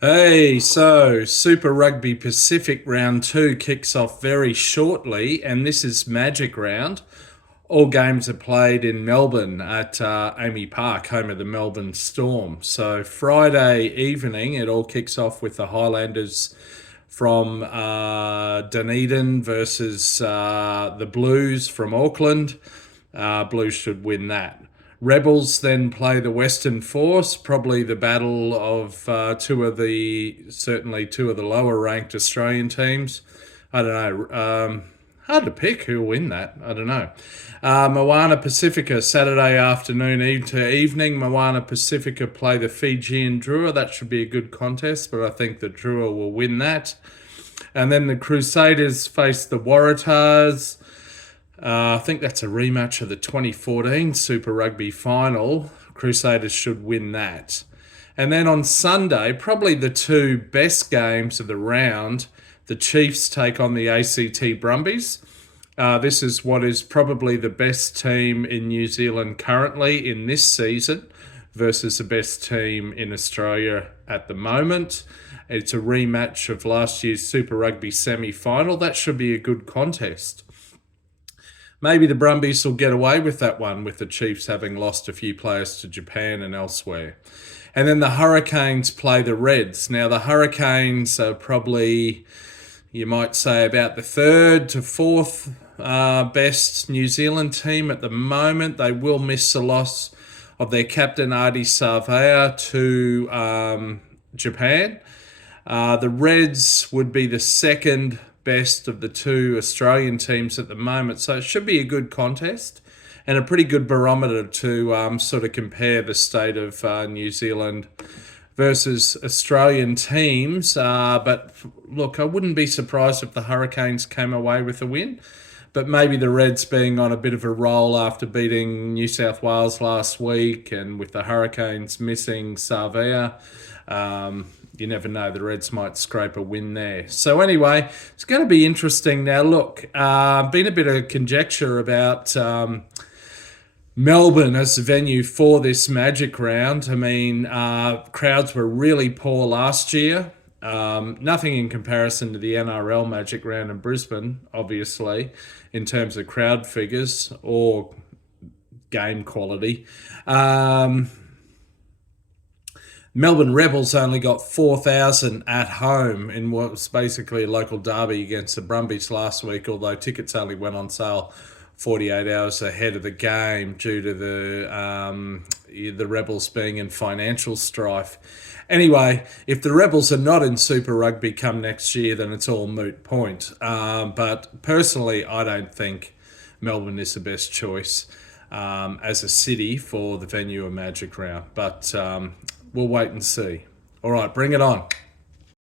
Hey, so Super Rugby Pacific Round 2 kicks off very shortly, and this is Magic Round. All games are played in Melbourne at Amy Park, home of the Melbourne Storm. So Friday evening, it all kicks off with the Highlanders from Dunedin versus the Blues from Auckland. Blues should win that. Rebels then play the Western Force, probably the battle of certainly two of the lower ranked Australian teams. I don't know. Hard to pick who'll win that. I don't know. Moana Pacifica, Saturday afternoon to evening. Moana Pacifica play the Fijian Drua. That should be a good contest, but I think the Drua will win that. And then the Crusaders face the Waratahs. I think that's a rematch of the 2014 Super Rugby final. Crusaders should win that. And then on Sunday, probably the two best games of the round, the Chiefs take on the ACT Brumbies. This is what is probably the best team in New Zealand currently in this season versus the best team in Australia at the moment. It's a rematch of last year's Super Rugby semi-final. That should be a good contest. Maybe the Brumbies will get away with that one, with the Chiefs having lost a few players to Japan and elsewhere. And then the Hurricanes play the Reds. Now, the Hurricanes are probably, you might say, about the third to fourth best New Zealand team at the moment. They will miss the loss of their captain, Adi Savea, to Japan. The Reds would be the second best of the two Australian teams at the moment. So it should be a good contest and a pretty good barometer to sort of compare the state of New Zealand versus Australian teams. But look, I wouldn't be surprised if the Hurricanes came away with a win. But maybe the Reds being on a bit of a roll after beating New South Wales last week, and with the Hurricanes missing Savea, you never know, the Reds might scrape a win there. So anyway, it's going to be interesting. Now look, been a bit of conjecture about Melbourne as the venue for this Magic Round. I mean, crowds were really poor last year. Nothing in comparison to the NRL Magic Round in Brisbane, obviously, in terms of crowd figures or game quality. Melbourne Rebels only got 4,000 at home in what was basically a local derby against the Brumbies last week, although tickets only went on sale 48 hours ahead of the game due to the Rebels being in financial strife. Anyway, if the Rebels are not in Super Rugby come next year, then it's all moot point. But personally, I don't think Melbourne is the best choice as a city for the venue of Magic Round. But we'll wait and see. All right, bring it on.